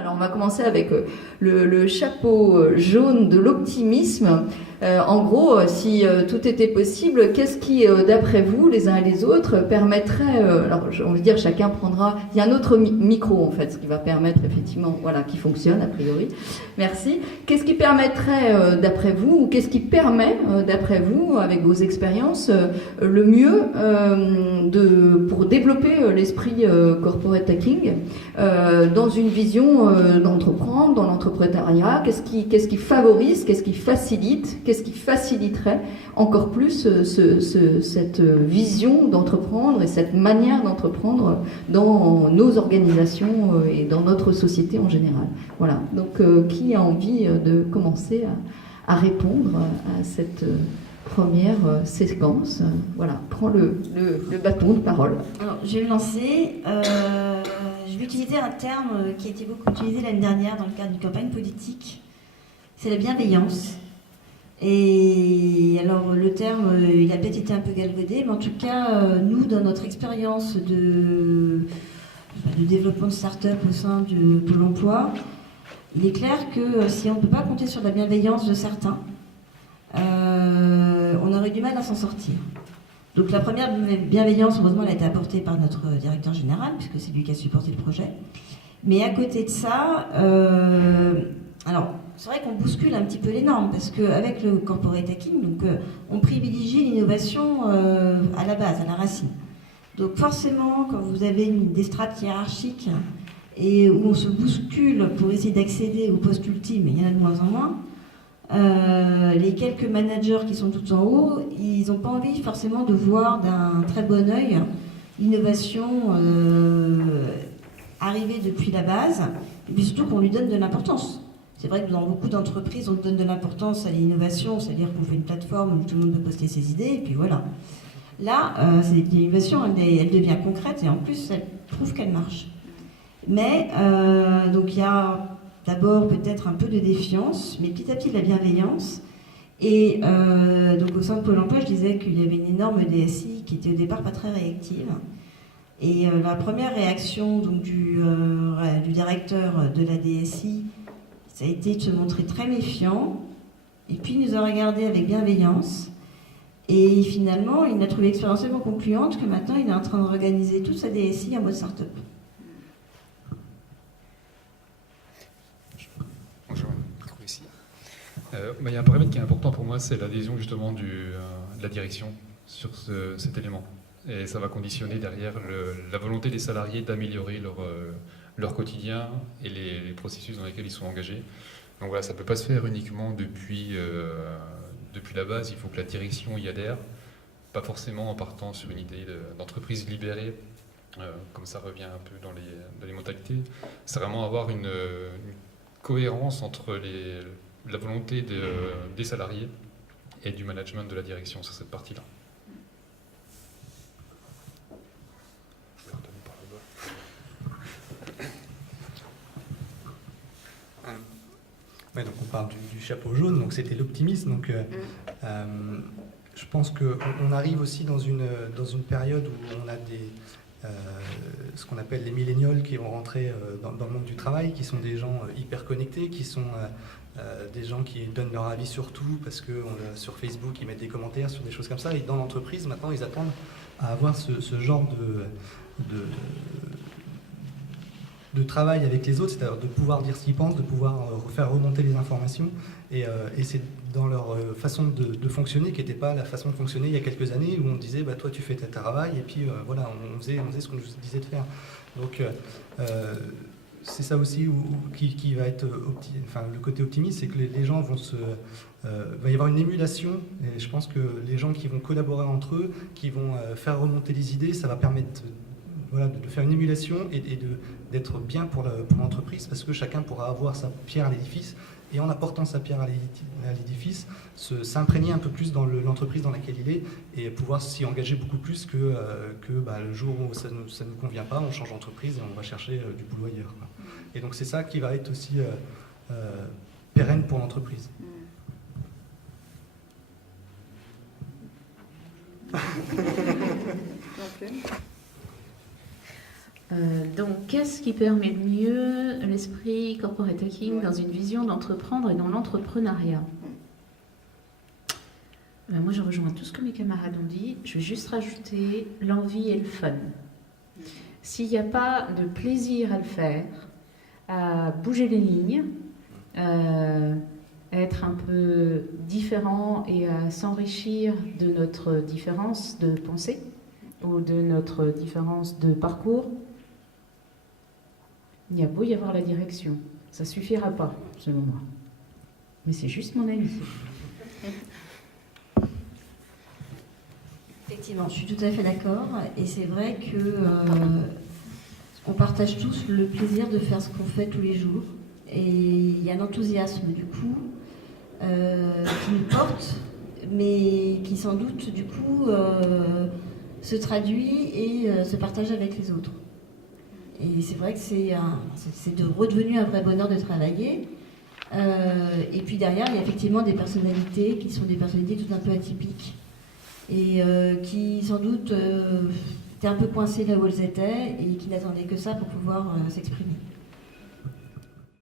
Alors on va commencer avec le chapeau jaune de l'optimisme. En gros, si tout était possible, qu'est-ce qui, d'après vous, les uns et les autres, permettrait... alors on veut dire chacun prendra... Il y a un autre micro en fait, ce qui va permettre effectivement, voilà, qui fonctionne a priori. Merci. Qu'est-ce qui permettrait, d'après vous, ou qu'est-ce qui permet, d'après vous, avec vos expériences, le mieux pour développer l'esprit corporate hacking dans une vision d'entreprendre, dans l'entrepreneuriat? Qu'est-ce qui favorise, qu'est-ce qui facilite, qu'est-ce qui faciliterait encore plus cette vision d'entreprendre et cette manière d'entreprendre dans nos organisations et dans notre société en général? Voilà. Donc, qui a envie de commencer à répondre à cette première séquence? Voilà, prends le bâton de parole. Alors, je vais me lancer. Je vais utiliser un terme qui a été beaucoup utilisé l'année dernière dans le cadre d'une campagne politique. C'est la bienveillance. Et alors, le terme, il a peut-être été un peu galvaudé, mais en tout cas, nous, dans notre expérience de développement de start-up au sein de Pôle emploi, il est clair que si on ne peut pas compter sur la bienveillance de certains, on aurait du mal à s'en sortir. Donc la première bienveillance, heureusement, elle a été apportée par notre directeur général, puisque c'est lui qui a supporté le projet. Mais à côté de ça, alors c'est vrai qu'on bouscule un petit peu les normes, parce qu'avec le corporate hacking, donc, on privilégie l'innovation à la base, à la racine. Donc forcément, quand vous avez des strates hiérarchiques et où on se bouscule pour essayer d'accéder au poste ultime, et il y en a de moins en moins, les quelques managers qui sont tout en haut, ils n'ont pas envie forcément de voir d'un très bon œil l'innovation arriver depuis la base, et puis surtout qu'on lui donne de l'importance. C'est vrai que dans beaucoup d'entreprises, on donne de l'importance à l'innovation, c'est-à-dire qu'on fait une plateforme où tout le monde peut poster ses idées, et puis voilà. Là, l'innovation, elle devient concrète, et en plus, elle prouve qu'elle marche. Mais, donc il y a d'abord peut-être un peu de défiance, mais petit à petit de la bienveillance. Et donc au sein de Pôle emploi, je disais qu'il y avait une énorme DSI qui était au départ pas très réactive. Et la première réaction donc, du directeur de la DSI, ça a été de se montrer très méfiant. Et puis il nous a regardé avec bienveillance. Et finalement, il a trouvé l'expérience tellement concluante que maintenant il est en train d'organiser toute sa DSI en mode start-up. Il y a un paramètre qui est important pour moi, c'est l'adhésion justement de la direction sur cet élément. Et ça va conditionner derrière la volonté des salariés d'améliorer leur quotidien et les processus dans lesquels ils sont engagés. Donc voilà, ça ne peut pas se faire uniquement depuis la base, il faut que la direction y adhère, pas forcément en partant sur une idée d'entreprise libérée, comme ça revient un peu dans les mentalités. C'est vraiment avoir une cohérence entre la volonté des salariés et du management de la direction sur cette partie-là. Ouais, donc on parle du chapeau jaune, donc c'était l'optimisme. Donc, je pense qu'on arrive aussi dans une période où on a ce qu'on appelle les millénials qui vont rentrer dans le monde du travail, qui sont des gens hyper connectés, qui sont des gens qui donnent leur avis sur tout, parce que sur Facebook, ils mettent des commentaires sur des choses comme ça. Et dans l'entreprise, maintenant, ils attendent à avoir ce genre de travail avec les autres, c'est-à-dire de pouvoir dire ce qu'ils pensent, de pouvoir faire remonter les informations. Et c'est dans leur façon de fonctionner qui n'était pas la façon de fonctionner il y a quelques années, où on disait bah, toi tu fais ton travail, et puis voilà, on faisait ce qu'on nous disait de faire. Donc c'est ça aussi qui va être le côté optimiste, c'est que les gens vont va y avoir une émulation, et je pense que les gens qui vont collaborer entre eux, qui vont faire remonter les idées, ça va permettre de faire une émulation et d'être bien pour l'entreprise, parce que chacun pourra avoir sa pierre à l'édifice, et en apportant sa pierre à l'édifice, s'imprégner un peu plus dans l'entreprise dans laquelle il est, et pouvoir s'y engager beaucoup plus que le jour où ça ne nous convient pas, on change d'entreprise et on va chercher du boulot ailleurs, quoi. Et donc c'est ça qui va être aussi pérenne pour l'entreprise. Donc, qu'est-ce qui permet de mieux l'esprit corporate hacking dans une vision d'entreprendre et dans l'entrepreneuriat? Moi, je rejoins tout ce que mes camarades ont dit. Je vais juste rajouter l'envie et le fun. S'il n'y a pas de plaisir à le faire, à bouger les lignes, à être un peu différent et à s'enrichir de notre différence de pensée ou de notre différence de parcours, il y a beau y avoir la direction, ça ne suffira pas, selon moi. Mais c'est juste mon avis. Effectivement, je suis tout à fait d'accord. Et c'est vrai que on partage tous le plaisir de faire ce qu'on fait tous les jours. Et il y a un enthousiasme, du coup, qui nous porte, mais qui sans doute, du coup, se traduit et se partage avec les autres. Et c'est vrai que c'est redevenu un vrai bonheur de travailler. Et puis derrière, il y a effectivement des personnalités qui sont des personnalités tout un peu atypiques et qui sans doute étaient un peu coincées là où elles étaient et qui n'attendaient que ça pour pouvoir s'exprimer.